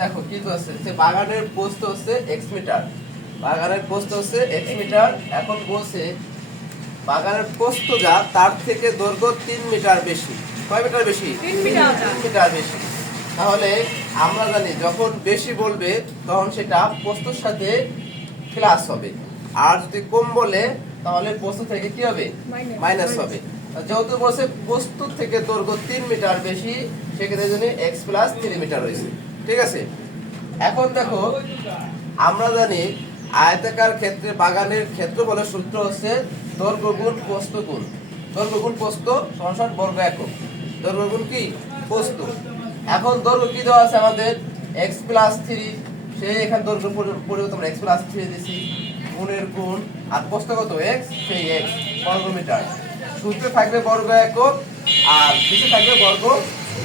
দেখো কি আছে যে বাগানের প্রস্থ হচ্ছে x মিটার, বাগানের প্রস্থ হচ্ছে x মিটার। এখন বলছে বাগানের প্রস্থ যা তার থেকে দৈর্ঘ্য 3 মিটার বেশি। কয় মিটার বেশি? 3 মিটার। 3 মিটার বেশি। তাহলে আমরা জানি যখন বেশি বলবে তখন সেটা প্রস্থের সাথে প্লাস হবে, আর যদি কম বলে তাহলে প্রস্থ থেকে কি হবে? মাইনাস হবে। যেহেতু বলছে প্রস্থ থেকে দৈর্ঘ্য 3 মিটার বেশি, সেক্ষেত্রে জন্য x প্লাস 3 মিটার হয়েছে। ঠিক আছে, এখন দেখো আমরা জানি আয়তাকার ক্ষেত্রে বাগানের ক্ষেত্রফলের সূত্র হচ্ছে দৈর্ঘ্য গুণ প্রস্থ গুণ, দৈর্ঘ্য গুণ প্রস্থ সমান বর্গ একক, দৈর্ঘ্য গুণ কি প্রস্থ। এখন দৈর্ঘ্য কি দেওয়া আছে আমাদের? x প্লাস 3, সেই এখানে দৈর্ঘ্য পরিবর্তন আমরা x প্লাস 3 দিয়েছি, গুণের গুণ, আর প্রস্থ কত x, সেই x বর্গ মিটার। সূত্রে থাকবে বর্গ একক আর নিচে থাকবে বর্গ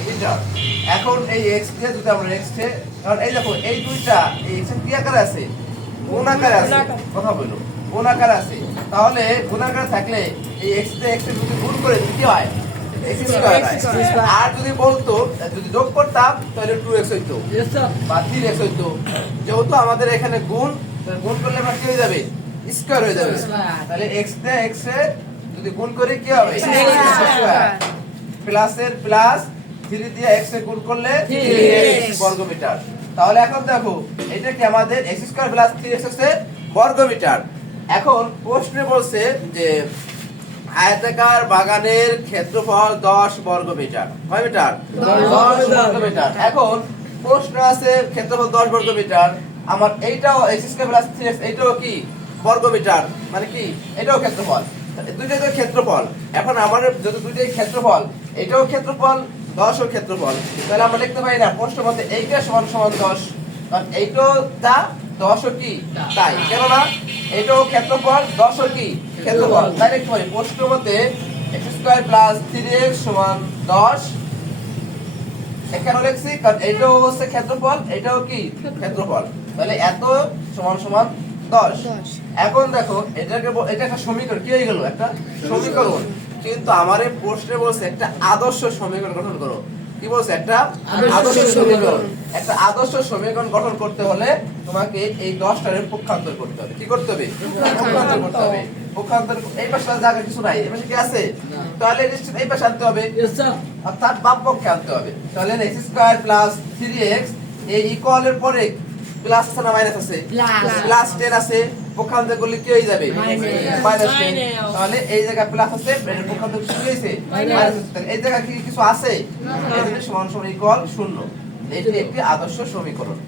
মিটার। এখন এই x কে যদি আমরা x কে, কারণ এই দেখো এই দুইটা এই x কি আকারে আছে? গুণ আকারে আছে। কথা বলো, গুণ আকারে আছে। তাহলে গুণ আকারে থাকলে এই x তে x এর যদি গুণ করে কি হয়? x স্কয়ার হয়। আর যদি বলতো যদি যোগ করতাম তাহলে 2x হইতো বা 3x হইতো। যেহেতু আমাদের এখানে গুণ, গুণ করলে কি হয়ে যাবে? স্কয়ার হয়ে যাবে। তাহলে x তে x এ যদি গুণ করে কি হবে? স্কয়ার। প্লাসের প্লাস 3 দিয়ে x এ গুণ করলে 3x বর্গ মিটার। তাহলে এখন দেখো এটা কি আমাদের x স্কয়ার প্লাস 3x হচ্ছে বর্গ মিটার। এখন প্রশ্নে বলছে যে আয়তাকার বাগানের ক্ষেত্রফল 10 বর্গ মিটার। কয় মিটার? 10 বর্গ মিটার। এখন প্রশ্ন আছে ক্ষেত্রফল 10 বর্গ মিটার, আমার এইটাও x স্কয়ার প্লাস 3x এইটাও কি বর্গ মিটার, মানে কি এটাও ক্ষেত্রফল, দুইটাই তো ক্ষেত্রফল। এখন আমাদের যদি দুইটাই ক্ষেত্রফল, এটাও ক্ষেত্রফল 10 ও ক্ষেত্রফল, তাহলে আমরা লিখতে পারি না প্রশ্ন মতে এইটা সমান সমান 10, কারণ এইটাও তা 10 ও কি তাই, কেননা এটাও ক্ষেত্রফল 10 ও কি ক্ষেত্রফল, তাই লিখতে পারি প্রশ্ন মতে x স্কয়ার প্লাস 3x সমান 10। এখানে লিখছি কারণ এটাও হচ্ছে ক্ষেত্রফল, এটাও কি ক্ষেত্রফল, তাহলে এত সমান সমান 10। এখন দেখো এটাকে এটা একটা সমীকরণ কি হয়ে গেল? একটা সমীকরণ। কিন্তু আমার এই প্রশ্নে বলছে একটা আদর্শ সমীকরণ গঠন করো। কি বলছে? একটা আদর্শ সমীকরণ। একটা আদর্শ সমীকরণ গঠন করতে হলে তোমাকে এই 10টার পক্ষান্তর করতে হবে। কি করতে হবে? পক্ষান্তর করতে হবে। পক্ষান্তর এই পাশে জায়গা কিছু নাই, এই পাশে কি আছে? তাহলে নিশ্চিত এই পাশে আনতে হবে, অর্থাৎ বাম পক্ষে আনতে হবে। তাহলে x স্কয়ার প্লাস 3x এই ইকুয়াল এর পরে প্লাস আছে না মাইনাস আছে? প্লাস 10 আছে, পক্ষান্তর করলে কি হয়ে যাবে? মাইনাস 10। তাহলে এই জায়গায় প্লাস আছে, এর পক্ষান্তর কি হয়েছে? মাইনাস আছে। এই জায়গায় কি কিছু আছে? এই দুটো সমান সমান ইকুয়াল 0। এটি একটি আদর্শ সমীকরণ।